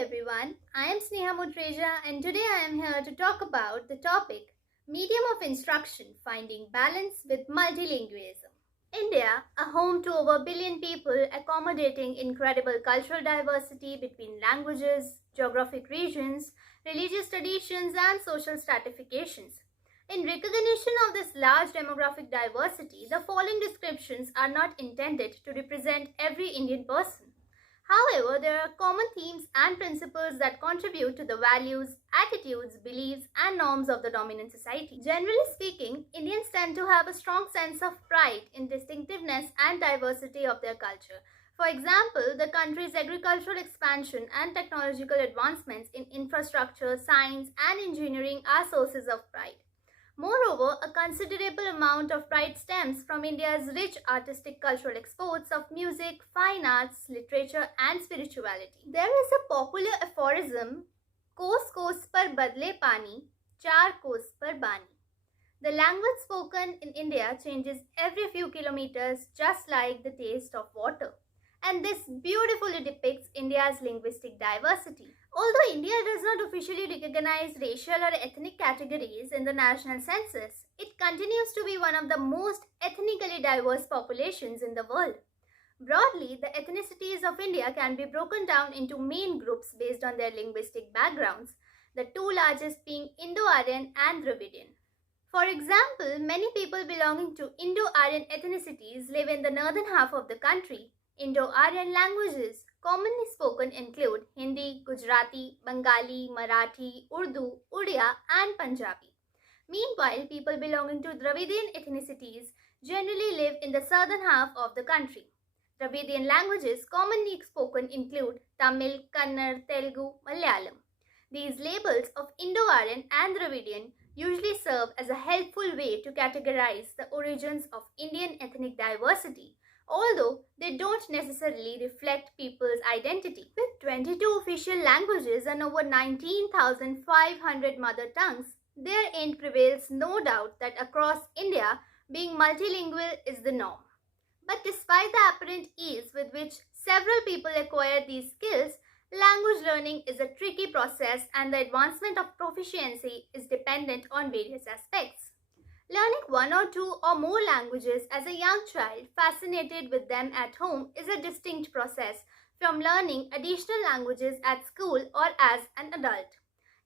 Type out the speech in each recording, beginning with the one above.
everyone, I am Sneha Mutreja and today I am here to talk about the topic Medium of Instruction Finding Balance with Multilingualism. India, a home to over a billion people accommodating incredible cultural diversity between languages, geographic regions, religious traditions, and social stratifications. In recognition of this large demographic diversity, the following descriptions are not intended to represent every Indian person. However, there are common themes and principles that contribute to the values, attitudes, beliefs, and norms of the dominant society. Generally speaking, Indians tend to have a strong sense of pride in distinctiveness and diversity of their culture. For example, the country's agricultural expansion and technological advancements in infrastructure, science, and engineering are sources of pride. Moreover, a considerable amount of pride stems from India's rich artistic cultural exports of music, fine arts, literature, and spirituality. There is a popular aphorism, "Kos kos par badle pani, char kos par bani." The language spoken in India changes every few kilometers, just like the taste of water. And this beautifully depicts India's linguistic diversity. Although India does not officially recognize racial or ethnic categories in the national census, it continues to be one of the most ethnically diverse populations in the world. Broadly, the ethnicities of India can be broken down into main groups based on their linguistic backgrounds, the two largest being Indo-Aryan and Dravidian. For example, many people belonging to Indo-Aryan ethnicities live in the northern half of the country. Indo-Aryan languages commonly spoken include Hindi, Gujarati, Bengali, Marathi, Urdu, Odia, and Punjabi. Meanwhile, people belonging to Dravidian ethnicities generally live in the southern half of the country. Dravidian languages commonly spoken include Tamil, Kannada, Telugu, Malayalam. These labels of Indo-Aryan and Dravidian usually serve as a helpful way to categorize the origins of Indian ethnic diversity, although they don't necessarily reflect people's identity. With 22 official languages and over 19,500 mother tongues, there prevails no doubt that across India, being multilingual is the norm. But despite the apparent ease with which several people acquire these skills, language learning is a tricky process and the advancement of proficiency is dependent on various aspects. Learning one or two or more languages as a young child, fascinated with them at home, is a distinct process from learning additional languages at school or as an adult.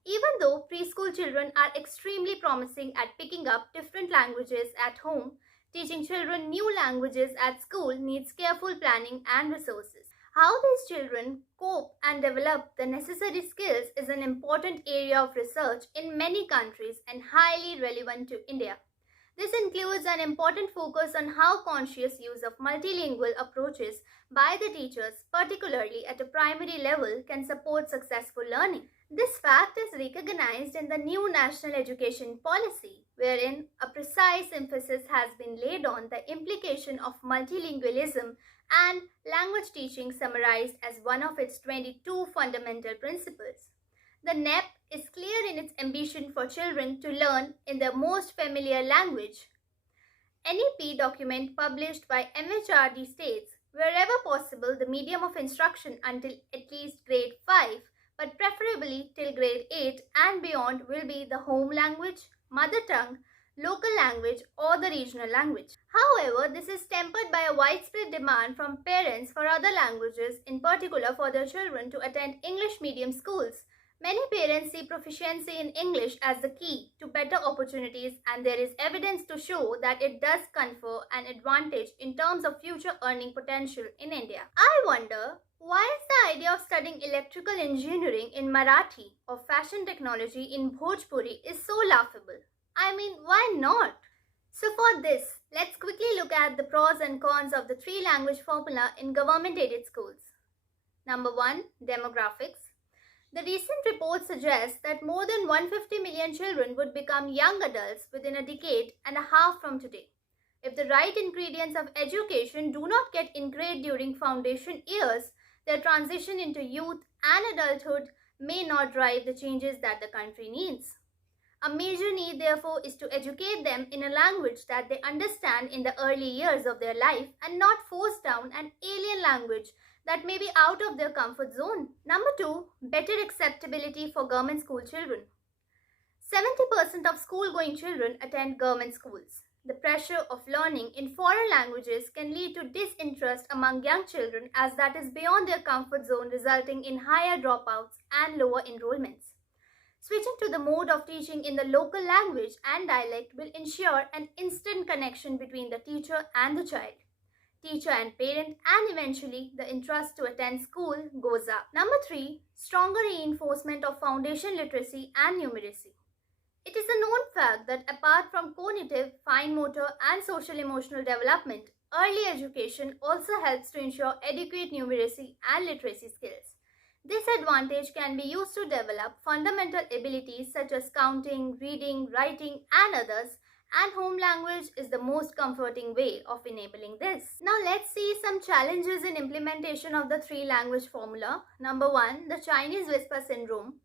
Even though preschool children are extremely promising at picking up different languages at home, teaching children new languages at school needs careful planning and resources. How these children cope and develop the necessary skills is an important area of research in many countries and highly relevant to India. This includes an important focus on how conscious use of multilingual approaches by the teachers, particularly at a primary level, can support successful learning. This fact is recognized in the new National Education Policy, wherein a precise emphasis has been laid on the implication of multilingualism and language teaching summarized as one of its 22 fundamental principles. The NEP is clear in its ambition for children to learn in their most familiar language. NEP document published by MHRD states, wherever possible, the medium of instruction until at least grade 5, but preferably till grade 8 and beyond, will be the home language, mother tongue, local language, or the regional language. However, this is tempered by a widespread demand from parents for other languages, in particular for their children to attend English medium schools. Many parents see proficiency in English as the key to better opportunities, and there is evidence to show that it does confer an advantage in terms of future earning potential in India. I wonder, why is the idea of studying electrical engineering in Marathi or fashion technology in Bhojpuri is so laughable? I mean, why not? So for this, let's quickly look at the pros and cons of the three-language formula in government-aided schools. Number 1, demographics. The recent report suggests that more than 150 million children would become young adults within a decade and a half from today. If the right ingredients of education do not get ingrained during foundation years, their transition into youth and adulthood may not drive the changes that the country needs. A major need, therefore, is to educate them in a language that they understand in the early years of their life and not force down an alien language that may be out of their comfort zone. Number 2, better acceptability for government school children. 70% of school-going children attend government schools. The pressure of learning in foreign languages can lead to disinterest among young children as that is beyond their comfort zone, resulting in higher dropouts and lower enrollments. Switching to the mode of teaching in the local language and dialect will ensure an instant connection between the teacher and the child, teacher and parent, and eventually the interest to attend school goes up. Number 3, stronger reinforcement of foundation literacy and numeracy. It is a known fact that apart from cognitive, fine motor, and social emotional development, early education also helps to ensure adequate numeracy and literacy skills. This advantage can be used to develop fundamental abilities such as counting, reading, writing, and others, and home language is the most comforting way of enabling this. Now let's see some challenges in implementation of the 3-language formula. Number 1, the Chinese whisper syndrome.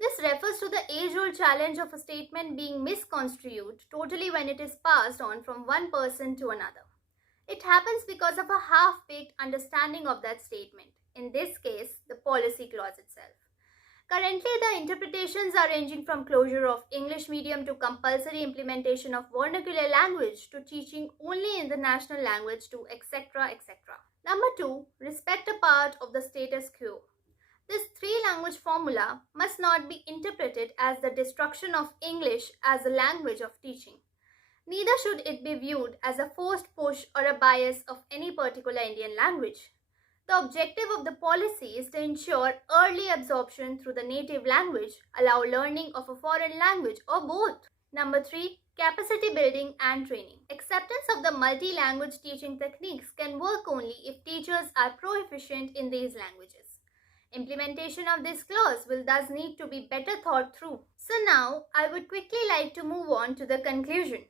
This refers to the age-old challenge of a statement being misconstrued totally when it is passed on from one person to another. It happens because of a half-baked understanding of that statement, in this case, the policy clause itself. Currently, the interpretations are ranging from closure of English medium to compulsory implementation of vernacular language to teaching only in the national language to etc. etc. Number 2, respect a part of the status quo. This 3-language formula must not be interpreted as the destruction of English as a language of teaching. Neither should it be viewed as a forced push or a bias of any particular Indian language. The objective of the policy is to ensure early absorption through the native language, allow learning of a foreign language or both. Number 3, capacity building and training. Acceptance of the multi-language teaching techniques can work only if teachers are proficient in these languages. Implementation of this clause will thus need to be better thought through. So now, I would quickly like to move on to the conclusion.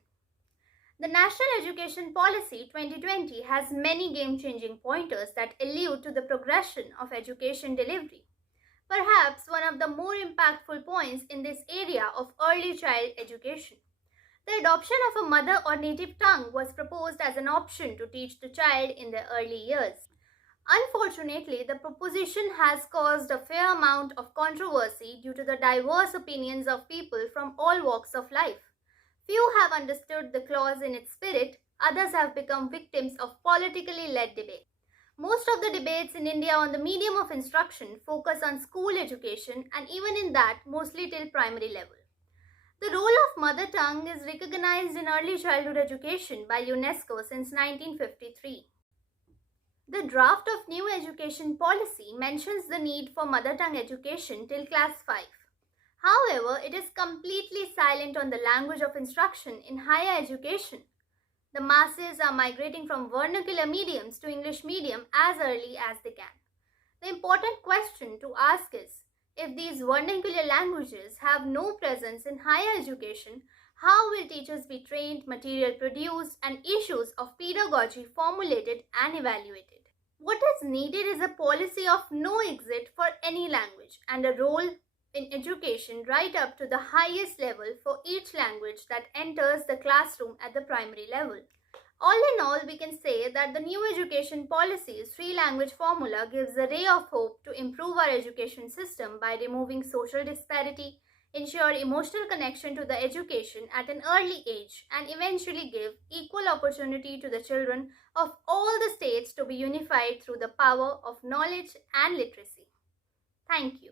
The National Education Policy 2020 has many game-changing pointers that allude to the progression of education delivery. Perhaps one of the more impactful points in this area of early child education. The adoption of a mother or native tongue was proposed as an option to teach the child in their early years. Unfortunately, the proposition has caused a fair amount of controversy due to the diverse opinions of people from all walks of life. Few have understood the clause in its spirit, others have become victims of politically led debate. Most of the debates in India on the medium of instruction focus on school education, and even in that, mostly till primary level. The role of mother tongue is recognized in early childhood education by UNESCO since 1953. The draft of new education policy mentions the need for mother tongue education till class 5. However, it is completely silent on the language of instruction in higher education. The masses are migrating from vernacular mediums to English medium as early as they can. The important question to ask is, if these vernacular languages have no presence in higher education, how will teachers be trained, material produced, and issues of pedagogy formulated and evaluated? What is needed is a policy of no exit for any language and a role in education right up to the highest level for each language that enters the classroom at the primary level. All in all, we can say that the new education policy's 3-language formula gives a ray of hope to improve our education system by removing social disparity, ensure emotional connection to the education at an early age, and eventually give equal opportunity to the children of all the states to be unified through the power of knowledge and literacy. Thank you.